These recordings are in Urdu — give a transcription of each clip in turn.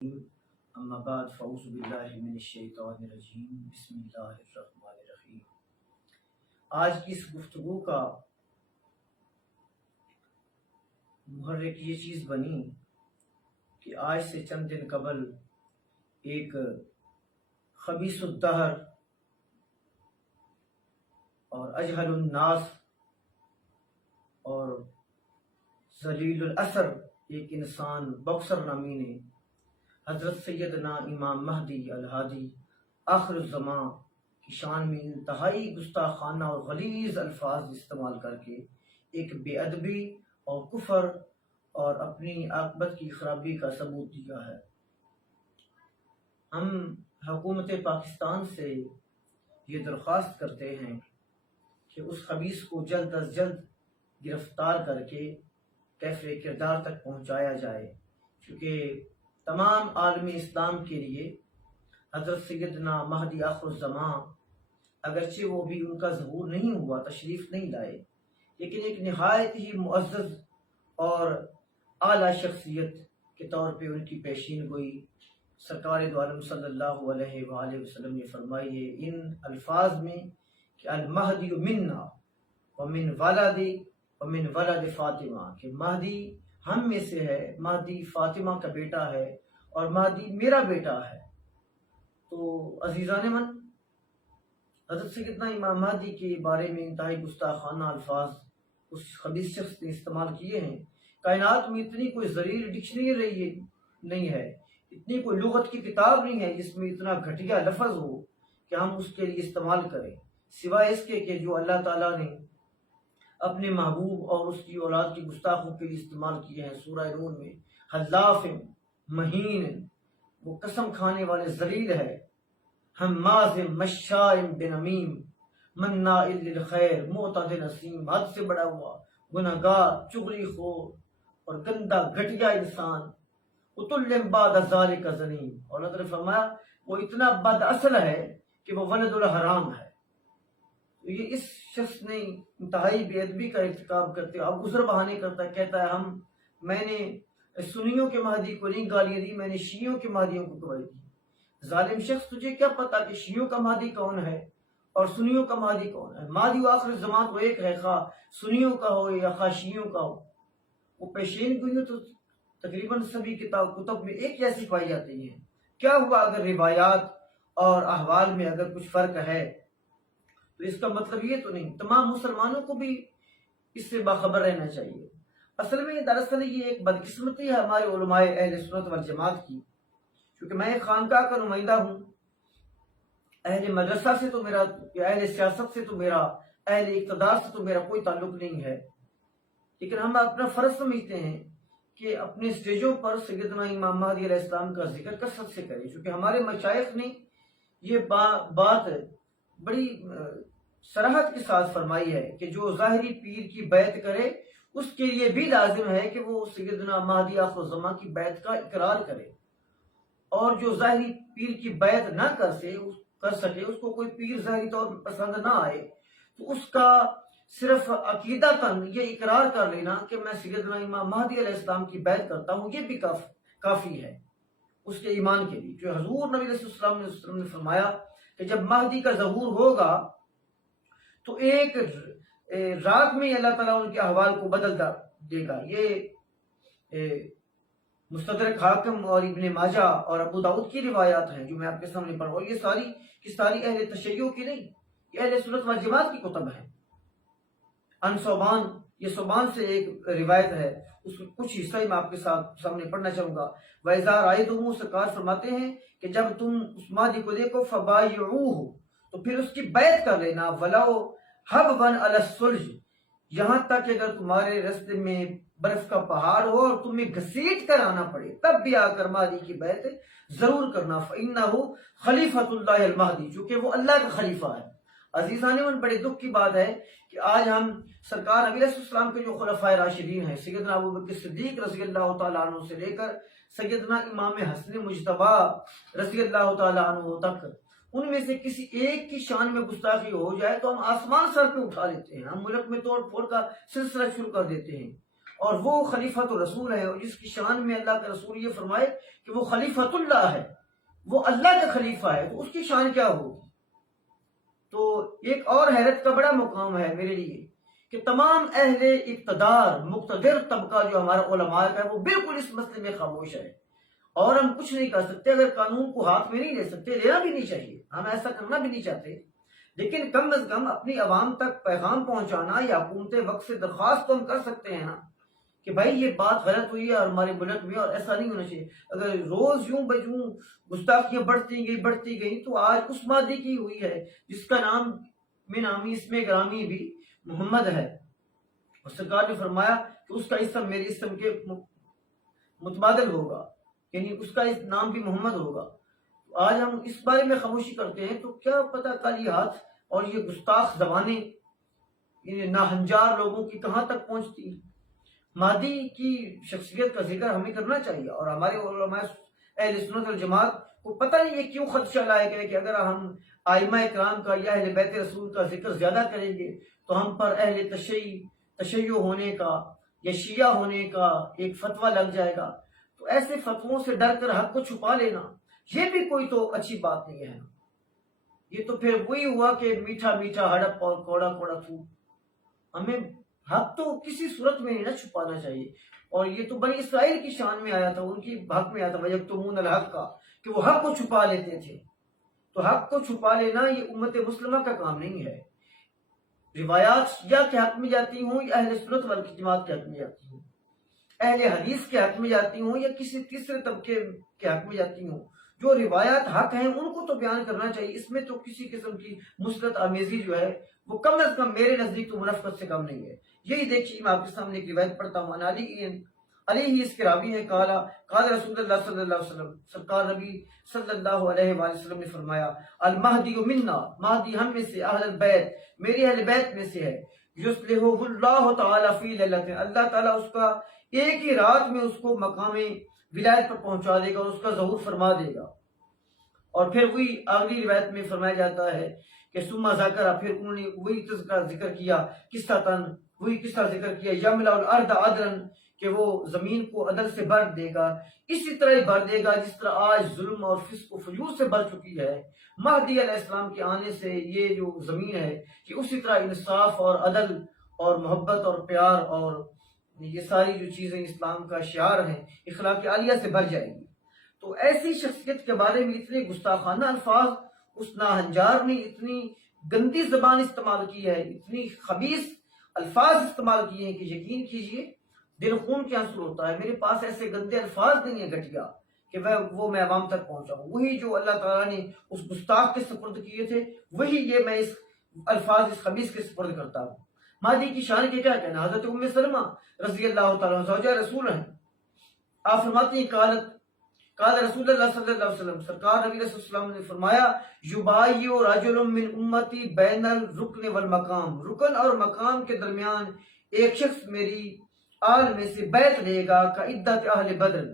اما بعد فاعوذ باللہ من الشیطان الرجیم بسم اللہ الرحمن الرحیم۔ آج کی اس گفتگو کا محرک یہ چیز بنی کہ آج سے چند دن قبل ایک خبیث الدہر اور اجہل الناس اور ذلیل الاثر ایک انسان باکسر نامی نے حضرت سیدنا امام مہدی الہادی آخر الزمان کی شان میں انتہائی گستاخانہ اور غلیظ الفاظ استعمال کر کے ایک بے ادبی اور کفر اور اپنی عاقبت کی خرابی کا ثبوت دیا ہے۔ ہم حکومت پاکستان سے یہ درخواست کرتے ہیں کہ اس خبیث کو جلد از جلد گرفتار کر کے کیف کردار تک پہنچایا جائے، کیونکہ تمام عالم اسلام کے لیے حضرت سیدنا مہدی آخر الزمان اگرچہ وہ بھی ان کا ظہور نہیں ہوا، تشریف نہیں لائے، لیکن ایک نہایت ہی معزز اور اعلیٰ شخصیت کے طور پہ ان کی پیشین گوئی سرکار دو عالم صلی اللہ علیہ وآلہ وسلم نے فرمائی ہے ان الفاظ میں کہ المہدی منا ومن ولد فاطمہ، کہ مہدی ہم میں سے ہے، مہدی فاطمہ کا بیٹا ہے اور مہدی میرا بیٹا ہے۔ تو عزیزان من، حضرت سیدنا امام مہدی کے بارے میں انتہائی گستاخانہ الفاظ اس خبیث شخص نے استعمال کیے ہیں۔ کائنات میں اتنی کوئی ذلیل ڈکشنری نہیں ہے، اتنی کوئی لغت کی کتاب نہیں ہے جس میں اتنا گھٹیا لفظ ہو کہ ہم اس کے لیے استعمال کریں، سوائے اس کے کہ جو اللہ تعالیٰ نے اپنے محبوب اور اس کی اولاد کی گستاخوں کے لیے استعمال کیے ہیں۔ سورہ نون میں حلاف مہین، وہ قسم کھانے والے ذلیل ہے، حماز مشاء بنمیم مناع للخیر معتد نسیم، حد سے بڑا ہوا گنہگار، چغلی خور اور گندا گھٹیا انسان، اتل بعد ذالک زنیم، اور اللہ نے فرمایا وہ اتنا بد اصل ہے کہ وہ ولد الحرام ہے۔ تو یہ اس شخص نے انتہائی بے ادبی کا ارتکاب کرتے اب عذر بہانے کرتا ہے، کہتا ہے میں نے سنیوں کے مہدی کو نہیں گالیاں دی، میں نے شیعوں کے مہدیوں کو گواہی دی۔ ظالم شخص، تجھے کیا پتا کہ شیعوں کا مہدی کون ہے اور سنیوں کا مہدی کون ہے؟ مہدی آخر الزمان تو ایک ہے، خواہ سنیوں کا ہو یا خواہ شیعوں کا ہو۔ وہ پیشین گوئیاں تو تقریباً سبھی کتب میں ایک جیسی پائی جاتی ہیں۔ کیا ہوا اگر روایات اور احوال میں اگر کچھ فرق ہے تو اس کا مطلب یہ تو نہیں، تمام مسلمانوں کو بھی اس سے باخبر رہنا چاہیے۔ اصل میں دراصل یہ ایک بدقسمتی ہے ہمارے علماء اہل سنت والجماعت کی، کیونکہ میں ایک خانقاہ کا نمائندہ ہوں، اہل مدرسہ سے تو میرا، اہل سیاست سے تو میرا، اہل اقتدار سے تو میرا کوئی تعلق نہیں ہے، لیکن ہم اپنا فرض سمجھتے ہیں کہ اپنے سٹیجوں پر سیدنا امام مہدی علیہ السلام کا ذکر کثرت سے کریں، کیونکہ ہمارے مشائخ نے یہ بات بڑی صراحت کے ساتھ فرمائی ہے کہ جو ظاہری پیر کی بیعت کرے اس کے لیے بھی لازم ہے کہ وہ سیدنا مہدی آخر الزمان کی بیعت کا اقرار کرے، اور جو ظاہری پیر کی بیعت نہ کر سکے، اس کو کوئی پیر ظاہری طور پر پسند نہ آئے، تو اس کا صرف عقیدہ تن یہ اقرار کر لینا کہ میں سیدنا امام مہدی علیہ السلام کی بیعت کرتا ہوں، یہ بھی کافی ہے اس کے ایمان کے لیے۔ جو حضور نبی علیہ السلام نے فرمایا کہ جب مہدی کا ظہور ہوگا تو ایک رات میں اللہ تعالیٰ ان کے احوال کو بدل دے گا۔ یہ مستدرک حاکم اور ابن ماجہ اور ابو داؤد کی روایات ہیں جو میں آپ کے سامنے پڑھ رہا ہوں، یہ ساری کی ساری اہل تشیع کی نہیں، یہ اہل سنت والجماعت کی کتب ہیں۔ ان صوبان، یہ صوبان سے ایک روایت ہے، اس میں کچھ حصہ میں آپ کے سامنے پڑھنا چاہوں گا۔ وَإِذَا رَأَيْتُمُوهُ، سرکار فرماتے ہیں کہ جب تم اس مہدی کو دیکھو فَبَايِعُوهُ، تو پھر اس کی بیعت کر لینا، وَلَوْ حَبْبًا عَلَى الثُّلْجِ، یہاں تک کہ اگر تمہارے راستے میں برف کا پہاڑ ہو اور تمہیں گھسیٹ کر آنا پڑے تب بھی آ کر مہدی کی بیعت ضرور کرنا، فَإِنَّهُ خَلِيفَةُ اللَّهِ الْمَهْدِي، چونکہ وہ اللہ کا خلیفہ ہے۔ عزیزان من، بڑے دکھ کی بات ہے کہ آج ہم سرکار نبی علیہ السلام کے جو خلفائے راشدین ہیں، سیدنا ابوبکر صدیق رضی اللہ تعالیٰ عنہ سے لے کر سیدنا امام حسن مجتبی رضی اللہ تعالیٰ عنہ تک، ان میں سے کسی ایک کی شان میں گستاخی ہو جائے تو ہم آسمان سر پہ اٹھا لیتے ہیں، ہم ملک میں توڑ پھوڑ کا سلسلہ شروع کر دیتے ہیں، اور وہ خلیفۃ الرسول ہے، اور جس کی شان میں اللہ کا رسول یہ فرمائے کہ وہ خلیفۃ اللہ ہے، وہ اللہ کا خلیفہ ہے، تو اس کی شان کیا ہوگی؟ تو ایک اور حیرت کا بڑا مقام ہے میرے لیے کہ تمام اہل اقتدار مقتدر طبقہ جو ہمارا علماء کا ہے وہ بالکل اس مسئلے میں خاموش ہے، اور ہم کچھ نہیں کر سکتے، اگر قانون کو ہاتھ میں نہیں لے سکتے، لینا بھی نہیں چاہیے، ہم ایسا کرنا بھی نہیں چاہتے، لیکن کم از کم اپنی عوام تک پیغام پہنچانا یا حکومت وقت سے درخواست تو ہم کر سکتے ہیں نا کہ بھائی یہ بات غلط ہوئی ہے اور ہمارے ملک میں، اور ایسا نہیں ہونا چاہیے۔ اگر روز یوں بجوں گستاخیاں بڑھتی گئی تو آج اس مادی کی ہوئی ہے جس کا نام میں نامی اسم گرامی بھی محمد ہے، اور سرکار نے فرمایا کہ اس کا اسم میرے اسم کے متبادل ہوگا، یعنی اس کا نام بھی محمد ہوگا۔ آج ہم اس بارے میں خاموشی کرتے ہیں تو کیا پتہ کل یہ ہاتھ اور یہ گستاخ زبانیں ناہنجار لوگوں کی کہاں تک پہنچتی ہیں۔ مہدی کی شخصیت کا ذکر ہمیں کرنا چاہیے، اور ہمارے علماء اہل سنت والجماعت کو پتہ نہیں یہ کیوں خدشہ لایا گیا کہ اگر ہم ائمہ کرام کا یا اہل بیت رسول کا ذکر زیادہ کریں گے تو ہم پر اہل تشیع ہونے کا یا شیعہ ہونے کا ایک فتویٰ لگ جائے گا۔ تو ایسے فتووں سے ڈر کر حق کو چھپا لینا یہ بھی کوئی تو اچھی بات نہیں ہے۔ یہ تو پھر وہی ہوا کہ میٹھا میٹھا ہڑپ اور کوڑا کوڑا تھوک۔ ہمیں حق تو کسی صورت میں نہ چھپانا چاہیے، اور یہ تو بنی اسرائیل کی شان میں آیا تھا، ان کی حق میں آیا تھا وَيَكْتُمُونَ الْحَقَّ کا کہ وہ حق کو چھپا لیتے تھے۔ تو حق کو چھپا لینا یہ امت مسلمہ کا کام نہیں ہے۔ روایات یا کے حق میں جاتی ہوں یا اہل سنت والجماعت کے حق میں جاتی ہوں، اہل حدیث کے حق میں جاتی ہوں یا کسی تیسرے طبقے کے حق میں جاتی ہوں، جو روایات حق ہیں ان کو تو بیان کرنا چاہیے۔ اس میں تو کسی قسم کی مثبت آمیزی جو ہے وہ کم از کم میرے نزدیک تو منافقت سے کم نہیں ہے۔ یہی دیکھیے میں آپ کے سامنے ایک روایت پڑھتا ہوں، علی ہی اس کے راوی ہیں، قال رسول اللہ صلی اللہ علیہ وسلم، سرکار نبی صلی اللہ علیہ وآلہ وسلم نے فرمایا، المہدی منا، مہدی ہم میں سے، اہل البیت میری اہل بیت میں سے ہے، یصلحہ اللہ تعالی فی لیلۃ، اللہ تعالیٰ اس کا ایک ہی رات میں اس کو مقام ولایت پر پہنچا دے گا، اس کا ظہور فرما دے گا۔ اور پھر وہی اگلی روایت میں فرمایا جاتا ہے کہ ثم ذکر، پھر انہوں نے وہی تذکرہ ذکر کیا، وہی قصہ ذکر کیا، یملأ الارض عدلا، کہ وہ زمین کو عدل سے بھر دے گا، اسی طرح ہی بھر دے گا جس طرح آج ظلم اور فسق و فجور سے بھر چکی ہے۔ مہدی علیہ السلام کے آنے سے یہ جو زمین ہے کہ اسی طرح انصاف اور عدل اور محبت اور پیار اور یہ ساری جو چیزیں اسلام کا شعار ہیں اخلاق عالیہ سے بھر جائے گی۔ تو ایسی شخصیت کے بارے میں اتنے گستاخانہ الفاظ اس ناہنجار نے اتنی گندی زبان استعمال کی ہے، اتنی خبیث الفاظ استعمال کیے ہیں کہ یقین کیجئے دل خون کے آنسو ہوتا ہے۔ میرے پاس ایسے گندے الفاظ نہیں ہیں گھٹیا کہ میں عوام تک پہنچاؤں، وہی جو اللہ تعالیٰ نے اس گستاخ کے سپرد کیے تھے وہی یہ میں اس الفاظ اس خبیث کے سپرد کرتا ہوں۔ مہدی کی شان کے کیا کہنا؟ حضرت ام سلمہ رضی اللہ تعالیٰ عنہ زوجہ رسول ہیں، آپ فرماتی ہیں قال رسول اللہ صلی اللہ علیہ وسلم، سرکار نبی صلی اللہ علیہ وسلم نے فرمایا، یبایع رجل من امتی بین الرکن والمقام، رکن اور مقام کے درمیان ایک شخص میری آل میں سے بیعت لے گا کعدت اہل بدر،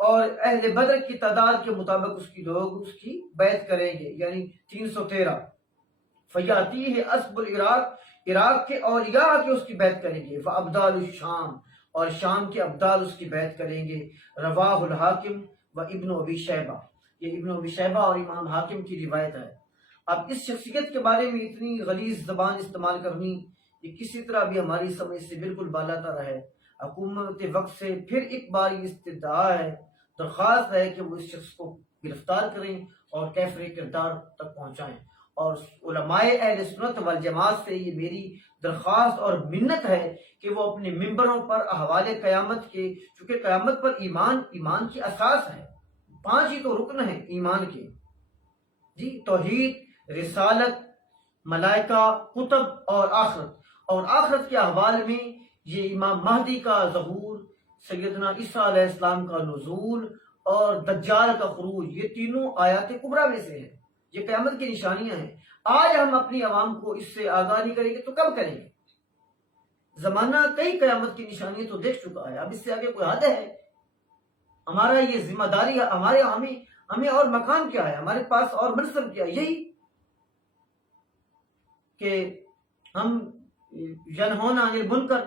اور اہل بدر کی تعداد کے مطابق اس کی لوگ اس کی بیعت کریں گے، یعنی 313۔ فیاتیہ اسب العراق، عراق کے اولیاء کے اس کی بیعت کریں گے، فابدال الشام، اور شام کے ابدال اس کی بیعت کریں گے۔ رواہ الحاکم و ابن ابی شیبہ، یہ ابن ابی شیبہ اور امام حاکم کی روایت ہے۔ اب اس شخصیت کے بارے میں اتنی غلیظ زبان استعمال کرنی یہ کسی طرح بھی ہماری سمجھ سے بالکل بالا تر ہے۔ حکومت وقت سے پھر ایک بار یہ استدعا ہے، درخواست ہے کہ وہ اس شخص کو گرفتار کریں اور کیفر کردار تک پہنچائیں، اور علماء اہل سنت والجماعت سے یہ میری درخواست اور منت ہے کہ وہ اپنے ممبروں پر احوال قیامت کے، چونکہ قیامت پر ایمان کی اساس ہے، 5 ہی تو رکن ہیں ایمان کے، جی، توحید، رسالت، ملائکہ، کتب اور آخرت کے احوال میں یہ امام مہدی کا ظہور، سیدنا عیسیٰ علیہ السلام کا نزول اور دجال کا خروج، یہ تینوں آیات کبریٰ میں سے ہیں، یہ قیامت کی نشانیاں ہیں۔ آج ہم اپنی عوام کو اس سے آگاہ نہیں کریں گے تو کب کریں گے؟ زمانہ کئی قیامت کی نشانیاں تو دیکھ چکا ہے، اب اس سے آگے کوئی حد ہے؟ ہمارا یہ ذمہ داری ہے، ہمیں اور مقام کیا ہے، ہمارے پاس اور منصب کیا ہے؟ یہی کہ ہم ینہون عن المنکر،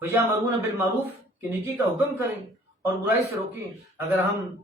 وَيَأْمُرُونَ بِالْمَعْرُوف کہ نیکی کا حکم کریں اور برائی سے روکیں۔ اگر ہم